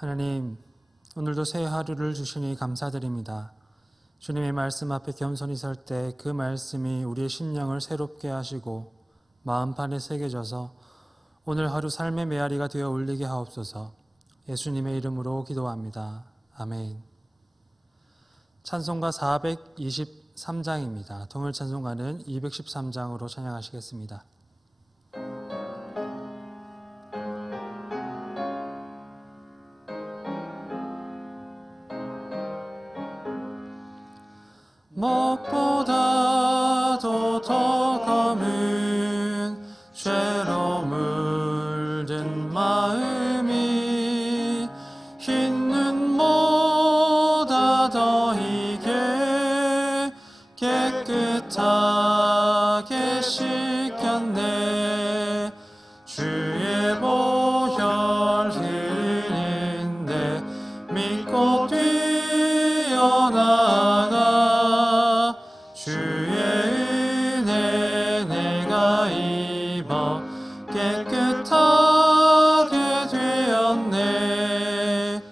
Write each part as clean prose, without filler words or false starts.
하나님, 오늘도 새 하루를 주시니 감사드립니다. 주님의 말씀 앞에 겸손히 설 때 그 말씀이 우리의 심령을 새롭게 하시고 마음판에 새겨져서 오늘 하루 삶의 메아리가 되어 울리게 하옵소서. 예수님의 이름으로 기도합니다. 아멘. 찬송가 423장입니다. 통일 찬송가는 213장으로 찬양하시겠습니다. 먹보다도 더 검은 죄로 물든 마음이 흰 눈보다 더 희게 깨끗하게 씻겼네. 주의 보혈 흘리는데 믿고 뛰어나가 주의 은혜 내가 입어 깨끗하게 되었네.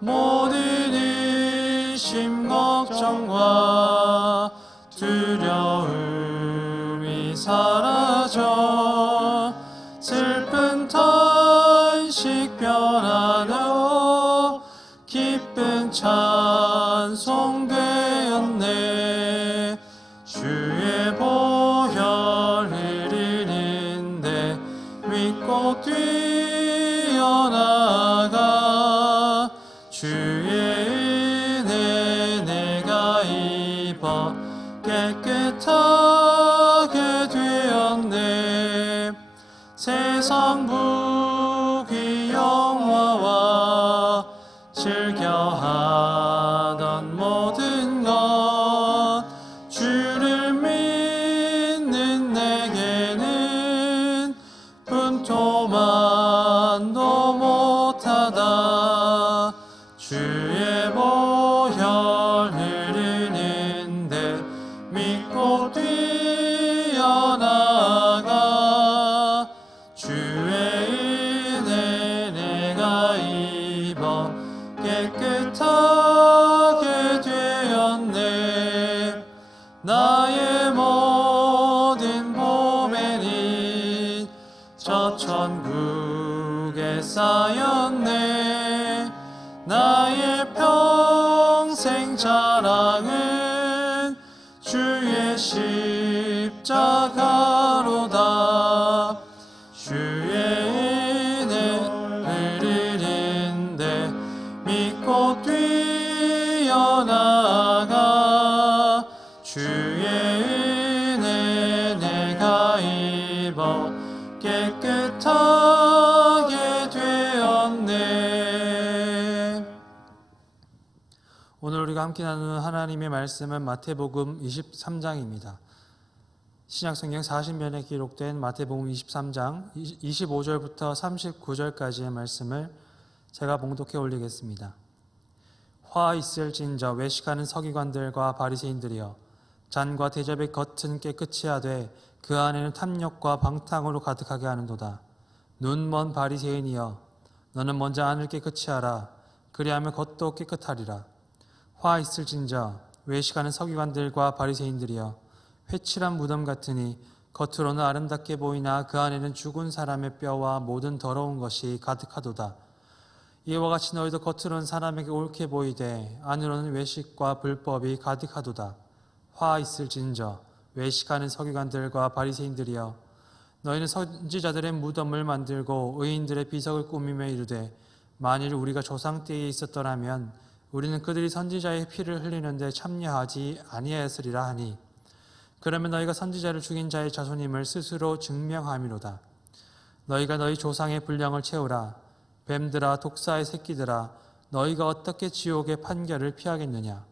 모든 의심 걱정과 두려움이 사라져 슬픈 탄식 변화로 기쁜 찬송 되었네. 주의 보혈 흐르는데 믿고 뛰어나가 주의 은혜 내가 입어 깨끗하게 되었네. 세상 부귀 영화와 즐겨하던 모든 것 주를 믿는 내게는 분토만도 못하다. 주의 보혈 흐르는데 믿고 뛰어나가 주의 은혜 내가 입어 깨끗하게 되었네. 나의 모든 보배는 저 천국에 쌓였네. 나의 평생 자랑은 주의 십자가로다. 주의 은혜 흐르는데 믿고 뛰어나가 주의 은혜 내가 입어 깨끗하게 되었네. 오늘 우리가 함께 나누는 하나님의 말씀은 마태복음 23장입니다. 신약성경 40면에 기록된 마태복음 23장 25절부터 39절까지의 말씀을 제가 봉독해 올리겠습니다. 화 있을진저 외식하는 서기관들과 바리새인들이여, 잔과 대접의 겉은 깨끗이 하되 그 안에는 탐욕과 방탕으로 가득하게 하는도다. 눈먼 바리새인이여, 너는 먼저 안을 깨끗이 하라. 그리하면 겉도 깨끗하리라. 화 있을진저 외식하는 서기관들과 바리새인들이여, 회칠한 무덤 같으니 겉으로는 아름답게 보이나 그 안에는 죽은 사람의 뼈와 모든 더러운 것이 가득하도다. 이와 같이 너희도 겉으로는 사람에게 옳게 보이되 안으로는 외식과 불법이 가득하도다. 화 있을진저 외식하는 서기관들과 바리새인들이여, 너희는 선지자들의 무덤을 만들고 의인들의 비석을 꾸미며 이르되 만일 우리가 조상 때에 있었더라면 우리는 그들이 선지자의 피를 흘리는데 참여하지 아니하였으리라 하니, 그러면 너희가 선지자를 죽인 자의 자손임을 스스로 증명함이로다. 너희가 너희 조상의 분량을 채우라. 뱀들아 독사의 새끼들아, 너희가 어떻게 지옥의 판결을 피하겠느냐.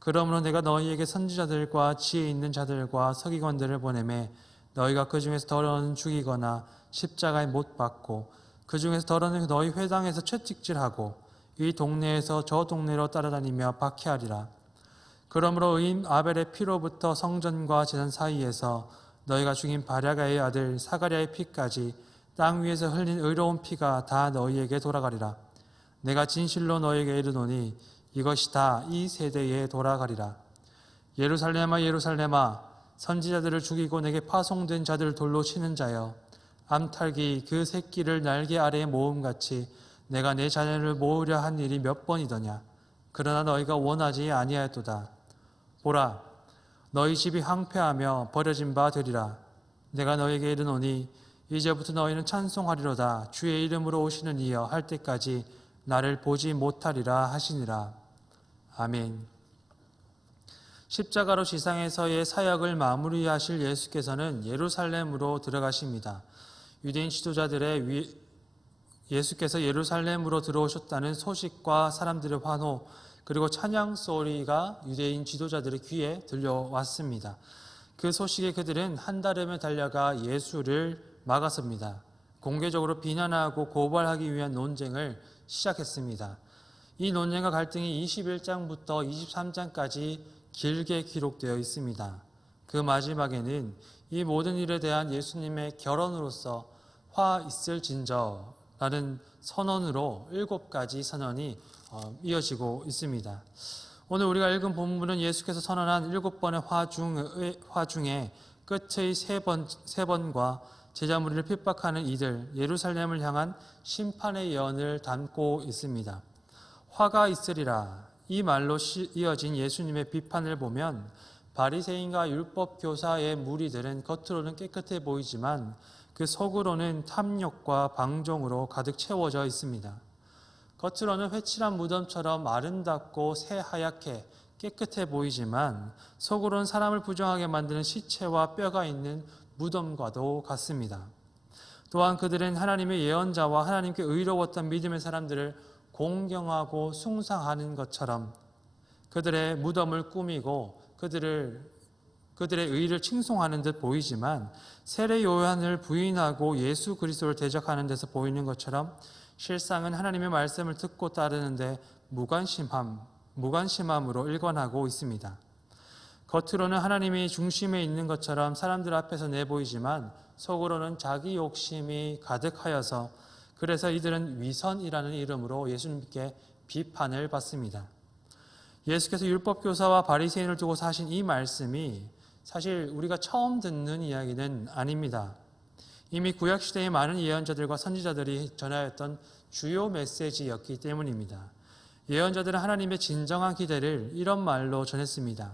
그러므로 내가 너희에게 선지자들과 지혜 있는 자들과 서기관들을 보내매 너희가 그 중에서 더러는 죽이거나 십자가에 못 박고 그 중에서 더러는 너희 회당에서 채찍질하고 이 동네에서 저 동네로 따라다니며 박해하리라. 그러므로 의인 아벨의 피로부터 성전과 제단 사이에서 너희가 죽인 바랴가의 아들 사가랴의 피까지 땅 위에서 흘린 의로운 피가 다 너희에게 돌아가리라. 내가 진실로 너에게 이르노니 이것이 다 이 세대에 돌아가리라. 예루살렘아 예루살렘아 선지자들을 죽이고 내게 파송된 자들을 돌로 치는 자여, 암탉이 그 새끼를 날개 아래에 모음같이 내가 내 자녀를 모으려 한 일이 몇 번이더냐. 그러나 너희가 원하지 아니하였도다. 보라, 너희 집이 황폐하며 버려진 바 되리라. 내가 너희에게 이르노니 이제부터 너희는 찬송하리로다. 주의 이름으로 오시는 이여 할 때까지 나를 보지 못하리라 하시니라. 아멘. 십자가로 지상에서의 사역을 마무리하실 예수께서는 예루살렘으로 들어가십니다. 유대인 지도자들의 예수께서 예루살렘으로 들어오셨다는 소식과 사람들의 환호, 그리고 찬양 소리가 유대인 지도자들의 귀에 들려왔습니다. 그 소식에 그들은 한달음에 달려가 예수를 막았습니다. 공개적으로 비난하고 고발하기 위한 논쟁을 시작했습니다. 이 논쟁과 갈등이 21장부터 23장까지 길게 기록되어 있습니다. 그 마지막에는 이 모든 일에 대한 예수님의 결언으로서 화 있을진저라는 선언으로 7가지 선언이 이어지고 있습니다. 오늘 우리가 읽은 본문은 예수께서 선언한 7번의 화 중에 끝의 3번과 제자 무리를 핍박하는 이들, 예루살렘을 향한 심판의 예언을 담고 있습니다. 화가 있으리라, 이 말로 이어진 예수님의 비판을 보면 바리새인과 율법 교사의 무리들은 겉으로는 깨끗해 보이지만 그 속으로는 탐욕과 방종으로 가득 채워져 있습니다. 겉으로는 회칠한 무덤처럼 아름답고 새하얗게 깨끗해 보이지만 속으로는 사람을 부정하게 만드는 시체와 뼈가 있는 무덤과도 같습니다. 또한 그들은 하나님의 예언자와 하나님께 의로웠던 믿음의 사람들을 공경하고 숭상하는 것처럼 그들의 무덤을 꾸미고 그들의 의를 칭송하는 듯 보이지만 세례 요한을 부인하고 예수 그리스도를 대적하는 데서 보이는 것처럼 실상은 하나님의 말씀을 듣고 따르는데 무관심함으로 일관하고 있습니다. 겉으로는 하나님이 중심에 있는 것처럼 사람들 앞에서 내보이지만 속으로는 자기 욕심이 가득하여서 그래서 이들은 위선이라는 이름으로 예수님께 비판을 받습니다. 예수께서 율법교사와 바리새인을 두고 하신 이 말씀이 사실 우리가 처음 듣는 이야기는 아닙니다. 이미 구약시대의 많은 예언자들과 선지자들이 전하였던 주요 메시지였기 때문입니다. 예언자들은 하나님의 진정한 기대를 이런 말로 전했습니다.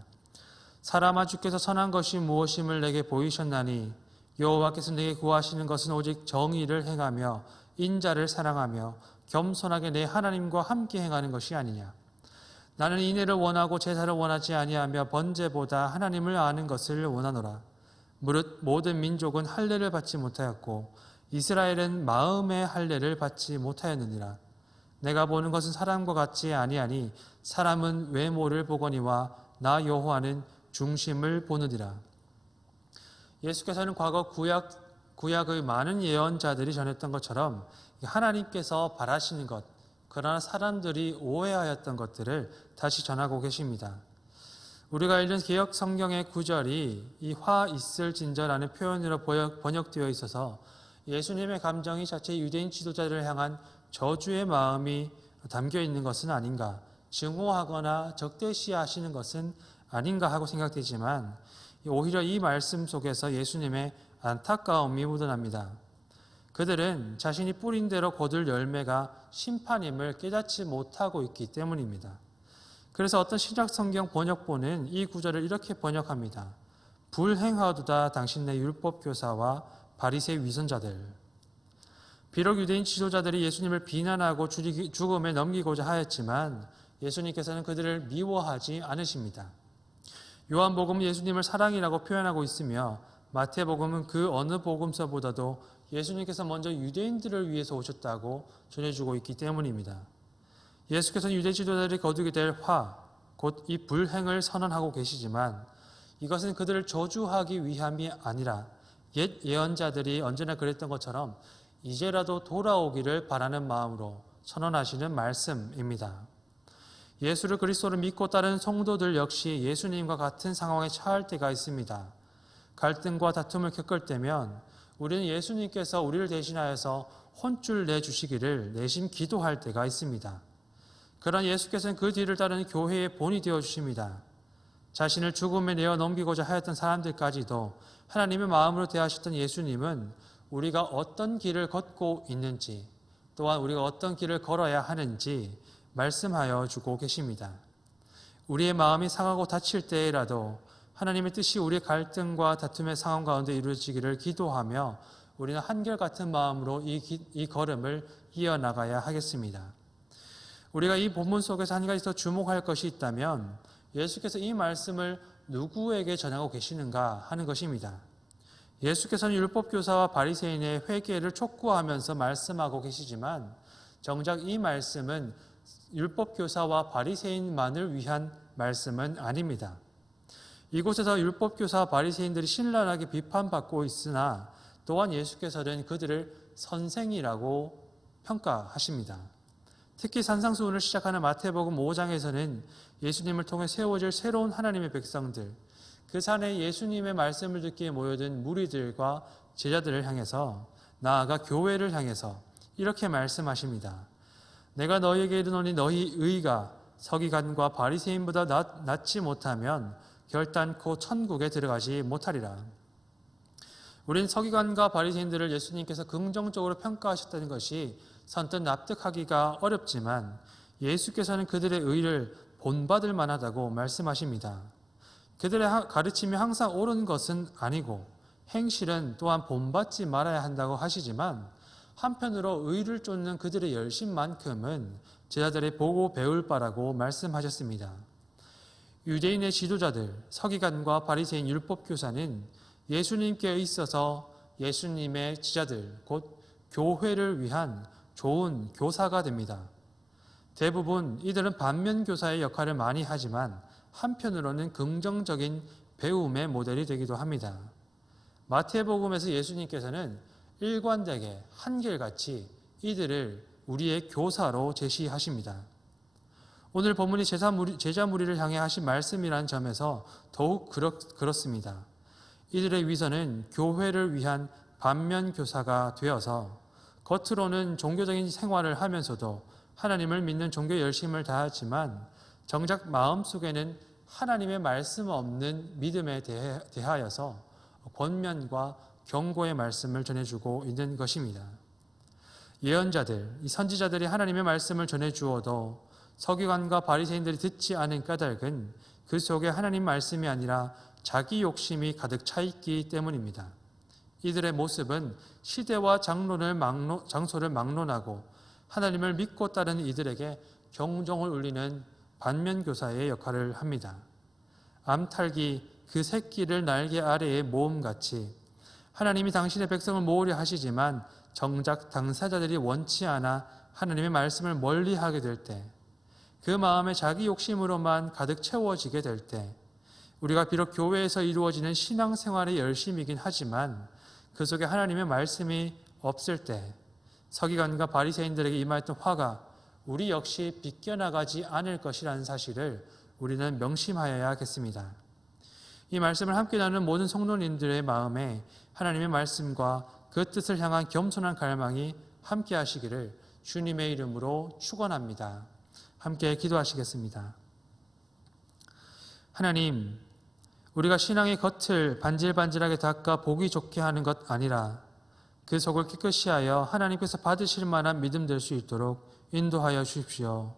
사람아, 주께서 선한 것이 무엇임을 내게 보이셨나니 여호와께서 내게 구하시는 것은 오직 정의를 행하며 인자를 사랑하며 겸손하게 내 하나님과 함께 행하는 것이 아니냐. 나는 인애를 원하고 제사를 원하지 아니하며 번제보다 하나님을 아는 것을 원하노라. 무릇 모든 민족은 할례를 받지 못하였고 이스라엘은 마음의 할례를 받지 못하였느니라. 내가 보는 것은 사람과 같지 아니하니 사람은 외모를 보거니와 나 여호와는 중심을 보느니라. 예수께서는 과거 구약의 많은 예언자들이 전했던 것처럼 하나님께서 바라시는 것, 그러나 사람들이 오해하였던 것들을 다시 전하고 계십니다. 우리가 읽는 개역 성경의 구절이 이 화 있을진저라는 표현으로 번역되어 있어서 예수님의 감정이 자체 유대인 지도자들을 향한 저주의 마음이 담겨 있는 것은 아닌가, 증오하거나 적대시하시는 것은 아닌가 하고 생각되지만 오히려 이 말씀 속에서 예수님의 안타까움이 묻어납니다. 그들은 자신이 뿌린 대로 거둘 열매가 심판임을 깨닫지 못하고 있기 때문입니다. 그래서 어떤 신약성경 번역본은 이 구절을 이렇게 번역합니다. 불행하도다 당신네 율법교사와 바리새 위선자들. 비록 유대인 지도자들이 예수님을 비난하고 죽음에 넘기고자 하였지만 예수님께서는 그들을 미워하지 않으십니다. 요한복음은 예수님을 사랑이라고 표현하고 있으며 마태복음은 그 어느 복음서보다도 예수님께서 먼저 유대인들을 위해서 오셨다고 전해주고 있기 때문입니다. 예수께서는 유대 지도자들이 거두게 될 화, 곧 이 불행을 선언하고 계시지만 이것은 그들을 저주하기 위함이 아니라 옛 예언자들이 언제나 그랬던 것처럼 이제라도 돌아오기를 바라는 마음으로 선언하시는 말씀입니다. 예수를 그리스도를 믿고 따르는 성도들 역시 예수님과 같은 상황에 처할 때가 있습니다. 갈등과 다툼을 겪을 때면 우리는 예수님께서 우리를 대신하여서 혼쭐 내주시기를 내심 기도할 때가 있습니다. 그러나 예수께서는 그 뒤를 따르는 교회의 본이 되어주십니다. 자신을 죽음에 내어 넘기고자 하였던 사람들까지도 하나님의 마음으로 대하셨던 예수님은 우리가 어떤 길을 걷고 있는지, 또한 우리가 어떤 길을 걸어야 하는지 말씀하여 주고 계십니다. 우리의 마음이 상하고 다칠 때라도 하나님의 뜻이 우리의 갈등과 다툼의 상황 가운데 이루어지기를 기도하며 우리는 한결같은 마음으로 이 걸음을 이어나가야 하겠습니다. 우리가 이 본문 속에서 한 가지 더 주목할 것이 있다면 예수께서 이 말씀을 누구에게 전하고 계시는가 하는 것입니다. 예수께서는 율법교사와 바리새인의 회개를 촉구하면서 말씀하고 계시지만 정작 이 말씀은 율법교사와 바리새인만을 위한 말씀은 아닙니다. 이곳에서 율법교사와 바리새인들이 신랄하게 비판받고 있으나 또한 예수께서는 그들을 선생이라고 평가하십니다. 특히 산상수훈을 시작하는 마태복음 5장에서는 예수님을 통해 세워질 새로운 하나님의 백성들, 그 산에 예수님의 말씀을 듣기에 모여든 무리들과 제자들을 향해서, 나아가 교회를 향해서 이렇게 말씀하십니다. 내가 너희에게 이르노니 너희 의가 서기관과 바리새인보다 낫지 못하면 결단코 천국에 들어가지 못하리라. 우리는 서기관과 바리새인들을 예수님께서 긍정적으로 평가하셨다는 것이 선뜻 납득하기가 어렵지만 예수께서는 그들의 의를 본받을 만하다고 말씀하십니다. 그들의 가르침이 항상 옳은 것은 아니고 행실은 또한 본받지 말아야 한다고 하시지만 한편으로 의를 쫓는 그들의 열심만큼은 제자들이 보고 배울 바라고 말씀하셨습니다. 유대인의 지도자들, 서기관과 바리새인 율법교사는 예수님께 있어서 예수님의 지자들, 곧 교회를 위한 좋은 교사가 됩니다. 대부분 이들은 반면교사의 역할을 많이 하지만 한편으로는 긍정적인 배움의 모델이 되기도 합니다. 마태복음에서 예수님께서는 일관되게 한결같이 이들을 우리의 교사로 제시하십니다. 오늘 본문이 제자 무리를 향해 하신 말씀이라는 점에서 더욱 그렇습니다. 이들의 위선은 교회를 위한 반면교사가 되어서 겉으로는 종교적인 생활을 하면서도 하나님을 믿는 종교 열심을 다하지만 정작 마음속에는 하나님의 말씀 없는 믿음에 대하여서 권면과 경고의 말씀을 전해주고 있는 것입니다. 예언자들, 이 선지자들이 하나님의 말씀을 전해주어도 서기관과 바리새인들이 듣지 않은 까닭은 그 속에 하나님 말씀이 아니라 자기 욕심이 가득 차 있기 때문입니다. 이들의 모습은 시대와 장소를 막론하고 하나님을 믿고 따르는 이들에게 경종을 울리는 반면교사의 역할을 합니다. 암탉이 그 새끼를 날개 아래에 모음같이 하나님이 당신의 백성을 모으려 하시지만 정작 당사자들이 원치 않아 하나님의 말씀을 멀리하게 될 때, 그 마음에 자기 욕심으로만 가득 채워지게 될 때, 우리가 비록 교회에서 이루어지는 신앙생활의 열심이긴 하지만 그 속에 하나님의 말씀이 없을 때 서기관과 바리새인들에게 임하였던 화가 우리 역시 비껴나가지 않을 것이라는 사실을 우리는 명심하여야겠습니다. 이 말씀을 함께 나누는 모든 성도님들의 마음에 하나님의 말씀과 그 뜻을 향한 겸손한 갈망이 함께 하시기를 주님의 이름으로 축원합니다. 함께 기도하시겠습니다. 하나님, 우리가 신앙의 겉을 반질반질하게 닦아 보기 좋게 하는 것 아니라 그 속을 깨끗이 하여 하나님께서 받으실 만한 믿음 될 수 있도록 인도하여 주십시오.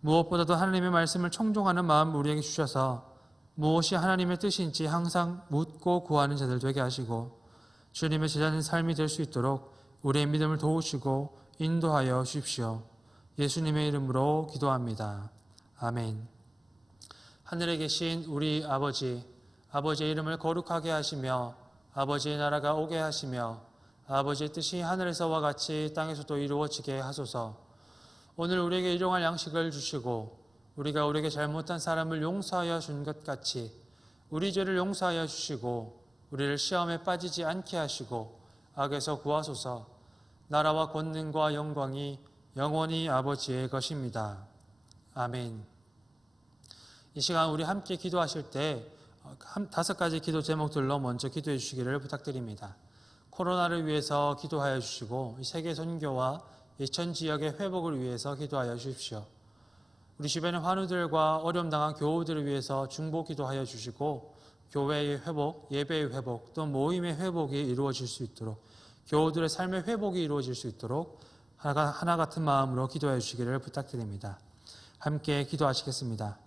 무엇보다도 하나님의 말씀을 청종하는 마음 우리에게 주셔서 무엇이 하나님의 뜻인지 항상 묻고 구하는 자들 되게 하시고 주님의 제자는 삶이 될 수 있도록 우리의 믿음을 도우시고 인도하여 주십시오. 예수님의 이름으로 기도합니다. 아멘. 하늘에 계신 우리 아버지, 아버지의 이름을 거룩하게 하시며 아버지의 나라가 오게 하시며 아버지의 뜻이 하늘에서와 같이 땅에서도 이루어지게 하소서. 오늘 우리에게 일용할 양식을 주시고 우리가 우리에게 잘못한 사람을 용서하여 준 것 같이 우리 죄를 용서하여 주시고 우리를 시험에 빠지지 않게 하시고 악에서 구하소서. 나라와 권능과 영광이 영원히 아버지의 것입니다. 아멘. 이 시간 우리 함께 기도하실 때 5가지 기도 제목들로 먼저 기도해 주시기를 부탁드립니다. 코로나를 위해서 기도하여 주시고 세계 선교와 전 지역의 회복을 위해서 기도하여 주십시오. 우리 주변의 환우들과 어려움 당한 교우들을 위해서 중보 기도하여 주시고 교회의 회복, 예배의 회복, 또 모임의 회복이 이루어질 수 있도록 교우들의 삶의 회복이 이루어질 수 있도록 하나 같은 마음으로 기도해 주시기를 부탁드립니다. 함께 기도하시겠습니다.